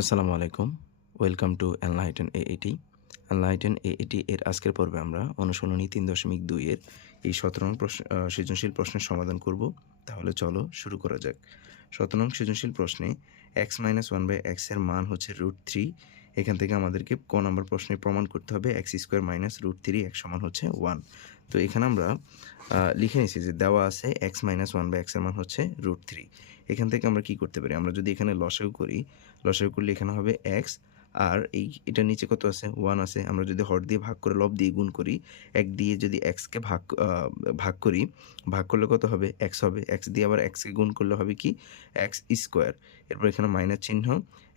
আসসালামু আলাইকুম। Welcome to Enlighten AAT Enlighten AAT এর আজকের পর্বে আমরা অনুশীলনী তিন দশমিক দুইয়ের এই সতেরো নং প্রশ্ন সৃজনশীল প্রশ্নের সমাধান করব। তাহলে চলো শুরু করা যাক। সতেরো নং সৃজনশীল প্রশ্নে এক্স মাইনাস ওয়ান বাই এক্সের মান হচ্ছে রুট থ্রি এখান থেকে আমাদেরকে ক নম্বর প্রশ্নে প্রমাণ করতে হবে। X square minus root three এক সমান হচ্ছে ওয়ান তো এখানে আমরা লিখে নিছি যে দেওয়া আছে এক্স মাইনাস ওয়ান বাই এক্সের মান হচ্ছে রুট থ্রি এখান থেকে আমরা কি করতে পারি? আমরা যদি এখানে লসেও করি লসাগু করলে এখানে হবে এক্স আর এই এটা নিচে কত আছে? ওয়ান আছে। আমরা যদি হর দিয়ে ভাগ করে লব দিয়ে গুণ করি, এক দিয়ে যদি এক্সকে ভাগ ভাগ করি, ভাগ করলে কত হবে? এক্স হবে। এক্স দিয়ে আবার এক্সকে গুণ করলে হবে কি? এক্স স্কোয়ার এরপর এখানে মাইনাস চিহ্ন।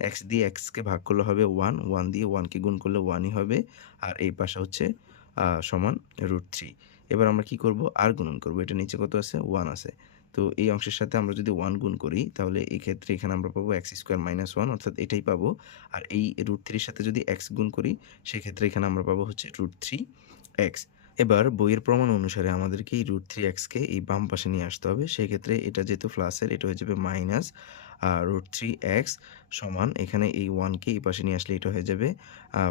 এক্স দিয়ে এক্সকে ভাগ করলে হবে ওয়ান ওয়ান দিয়ে ওয়ানকে গুণ করলে ওয়ানই হবে। আর এই পাশে হচ্ছে সমান রুট থ্রি এবার আমরা কি করব? আর গুণন করব। এটা নিচে কত আছে? ওয়ান আছে। তো এই অংশের সাথে আমরা যদি ওয়ান গুণ করি, তাহলে এই ক্ষেত্রে এখানে আমরা পাবো এক্স স্কোয়ার মাইনাস ওয়ান অর্থাৎ এটাই পাবো। আর এই রুট থ্রির সাথে যদি এক্স গুণ করি, সেক্ষেত্রে এখানে আমরা পাবো হচ্ছে রুট থ্রি এক্স এবার বইয়ের প্রমাণ অনুসারে আমাদেরকে এই রুট থ্রি এক্সকে এই বাম পাশে নিয়ে আসতে হবে। সেক্ষেত্রে এটা যেহেতু প্লাসের এটা হয়ে যাবে মাইনাস আর রুট থ্রি এক্স সমান এখানে এই ওয়ানকে এই পাশে নিয়ে আসলে এটা হয়ে যাবে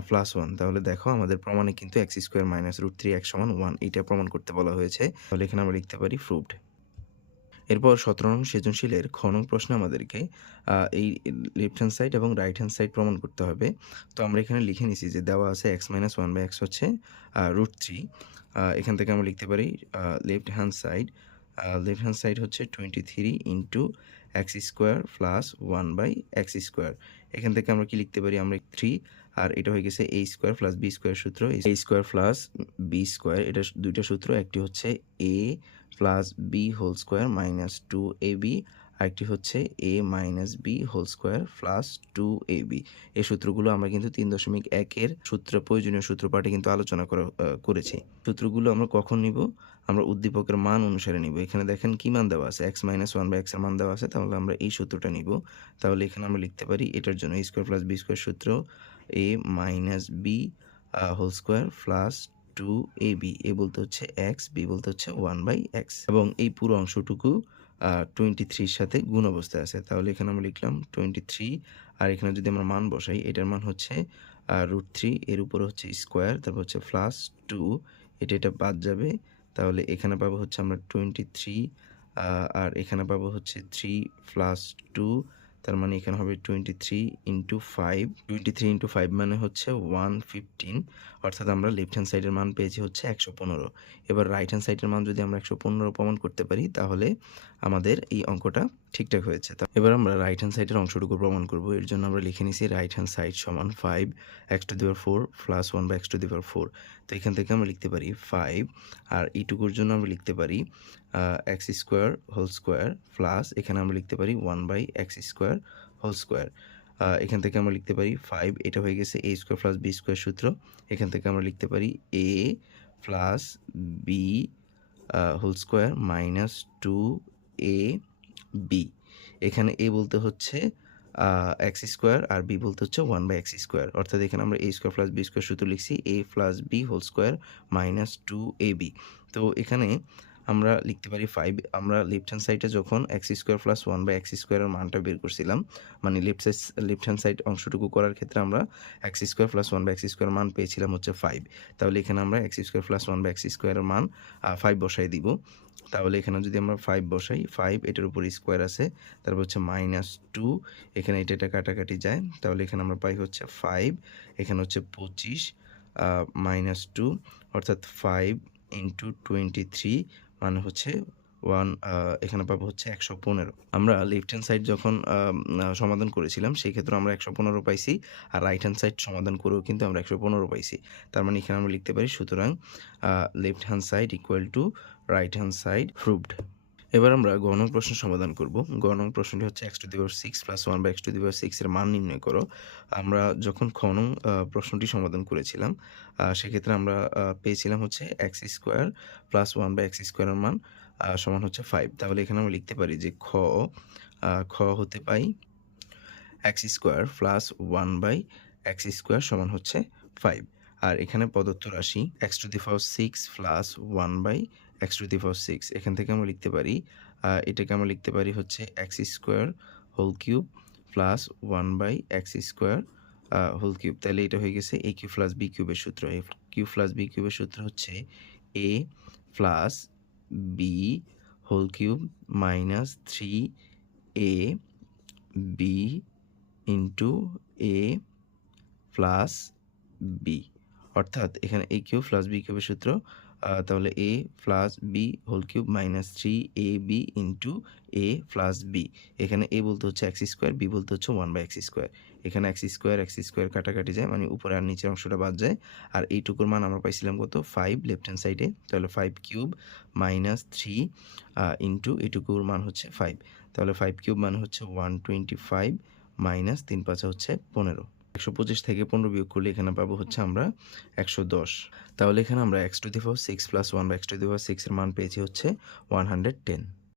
প্লাস ওয়ান তাহলে দেখো আমাদের প্রমাণে কিন্তু X square minus root three X সমান ওয়ান এটা প্রমাণ করতে বলা হয়েছে। তাহলে এখানে আমরা লিখতে পারি প্রুভড এরপর সতেরো নং সৃজনশীলের খ নং প্রশ্নে আমাদেরকে এই লেফট হ্যান্ড সাইড এবং রাইট হ্যান্ড সাইড প্রমাণ করতে হবে। তো আমরা এখানে লিখে নিছি যে দেওয়া আছে X minus one by X হচ্ছে রুট থ্রি এখান থেকে আমরা লিখতে পারি left hand side left hand side হচ্ছে twenty three into X square plus one by X square এখান থেকে আমরা কি লিখতে পারি, আমরা থ্রি আর এটা হয়ে গেছে A square plus B square সূত্র A square plus B square এটা দুইটা সূত্র, একটি হচ্ছে A plus B whole square minus two A B আরেকটি হচ্ছে A minus B whole square plus two A B এই সূত্রগুলো আমরা কিন্তু তিন দশমিক একের সূত্র, প্রয়োজনীয় সূত্র পাঠে কিন্তু আলোচনা করা করেছি। সূত্রগুলো আমরা কখন নিব? আমরা উদ্দীপকের মান অনুসারে নিব। এখানে দেখেন কি মান দেওয়া আছে? এক্স মাইনাস ওয়ান বাই এক্সের মান দেওয়া আছে। তাহলে আমরা এই সূত্রটা নিব। তাহলে এখানে আমরা লিখতে পারি এটার জন্য A square plus B square সূত্র A minus B whole square plus two A B A বলতে হচ্ছে এক্স বি বলতে হচ্ছে ওয়ান বাই এক্স এবং এই পুরো অংশটুকু টোয়েন্টি থ্রির সাথে গুণ অবস্থায় আছে। তাহলে এখানে আমরা লিখলাম টোয়েন্টি থ্রি আর এখানে যদি আমরা মান বসাই, এটার মান হচ্ছে রুট থ্রি এর উপরে হচ্ছে স্কোয়ার তারপর হচ্ছে প্লাস টু এটা এটা বাদ যাবে। তাহলে এখানে পাবো হচ্ছে আমরা টোয়েন্টি থ্রি আর এখানে পাবো হচ্ছে থ্রি প্লাস টু তার মানে এখানে হবে twenty three into five twenty three into five মানে হচ্ছে ওয়ান ফিফটিন অর্থাৎ আমরা লেফট হ্যান্ড সাইডের মান পেয়েছি হচ্ছে একশো পনেরো। এবার রাইট হ্যান্ড সাইডের মান যদি আমরা একশো পনেরো প্রমাণ করতে পারি, তাহলে আমাদের এই অঙ্কটা ঠিকঠাক হয়েছে। তা এবার আমরা রাইট হ্যান্ড সাইডের অংশটুকু প্রমাণ করব। এর জন্য আমরা লিখে নিছি রাইট হ্যান্ড সাইড সমান ফাইভ এক্স টু দিবার four plus one by X to দিবার ফোর তো এখান থেকে আমরা লিখতে পারি ফাইভ আর এইটুকুর জন্য আমরা লিখতে পারি X square whole square plus এখানে আমরা লিখতে পারি one by X square whole square এখান থেকে আমরা লিখতে পারি ফাইভ এটা হয়ে গেছে A square plus B square সূত্র। এখান থেকে আমরা লিখতে পারি A plus B whole square minus two A B এখানে এ বলতে হচ্ছে এক্স স্কোয়ার আর বি বলতে হচ্ছে ওয়ান বাই এক্স স্কোয়ার অর্থাৎ এখানে আমরা A square plus B square সূত্র লিখছি A plus B whole square minus two A B তো এখানে আমরা লিখতে পারি ফাইভ আমরা লেফট হ্যান্ড সাইডে যখন X square plus one by X স্কোয়ারের মানটা বের করছিলাম মানে left side left hand side অংশটুকু করার ক্ষেত্রে আমরা X square plus one by X square মান পেয়েছিলাম হচ্ছে ফাইভ তাহলে এখানে আমরা X square plus one by X স্কোয়ারের মান ফাইভ বসাই দিব। তাহলে এখানে যদি আমরা ফাইভ বসাই ফাইভ এটার উপর স্কোয়ার আছে, তারপর হচ্ছে মাইনাস টু এখানে এটা এটা কাটাকাটি যায়। তাহলে এখানে আমরা পাই হচ্ছে ফাইভ এখানে হচ্ছে পঁচিশ মাইনাস টু অর্থাৎ ফাইভ ইন্টু টোয়েন্টি থ্রি মানে হচ্ছে ওয়ান এখানে পাবো হচ্ছে একশো পনেরো। আমরা লেফট হ্যান্ড সাইড যখন সমাধান করেছিলাম, সেই ক্ষেত্রে আমরা একশো পনেরো পাইছি, আর রাইট হ্যান্ড সাইড সমাধান করেও কিন্তু আমরা একশো পনেরো পাইছি। তার মানে এখানে আমরা লিখতে পারি সুতরাং left hand side equal to right hand side proved এবার আমরা গণন প্রশ্ন সমাধান করব। গণন প্রশ্নটি হচ্ছে এক্স টু দিবার six plus one by X to দিবার সিক্সের মান নির্ণয় করো। আমরা যখন খনন প্রশ্নটি সমাধান করেছিলাম সেক্ষেত্রে আমরা পেয়েছিলাম হচ্ছে X square plus one by X স্কোয়ারের মান সমান হচ্ছে ফাইভ তাহলে এখানে আমরা লিখতে পারি যে খ খ হতে পাই X square plus one by X square সমান হচ্ছে ফাইভ আর এখানে প্রদত্ত রাশি X to the power six plus one by X to the power six এখান থেকে আমরা লিখতে পারি এটাকে আমরা লিখতে পারি হচ্ছে X square whole cube plus one by X square whole cube তাহলে এটা হয়ে গেছে এ কিউ প্লাস বি কিউবের সূত্র। এ কিউ প্লাস বি কিউবের সূত্র হচ্ছে A plus B whole cube minus three A B into A plus B অর্থাৎ এখানে এ কিউব প্লাস বি কিউবের সূত্র তাহলে A plus B whole cube minus three A B into A plus B এখানে এ বলতে হচ্ছে এক্স স্কোয়ার বি বলতে হচ্ছে ওয়ান বাই এক্স স্কোয়ার এখানে এক্স স্কোয়ার এক্স স্কোয়ার কাটাকাটি যায় মানে উপরে আর নিচের অংশটা বাদ যায়। আর এইটুকুর মান আমরা পাইছিলাম কত? ফাইভ লেফট হ্যান্ড সাইডে তাহলে five cube minus three into এইটুকুর মান হচ্ছে ফাইভ তাহলে ফাইভ কিউব মানে হচ্ছে ওয়ান টোয়েন্টি ফাইভ মাইনাস তিন পাঁচা হচ্ছে পনেরো। একশো পঁচিশ থেকে পনেরো বিয়োগ করলে এখানে পাবো হচ্ছে আমরা একশো দশ। তাহলে এখানে আমরা X to the power six plus one by to the power সিক্সের মান পেয়েছি হচ্ছে ওয়ান হান্ড্রেড টেন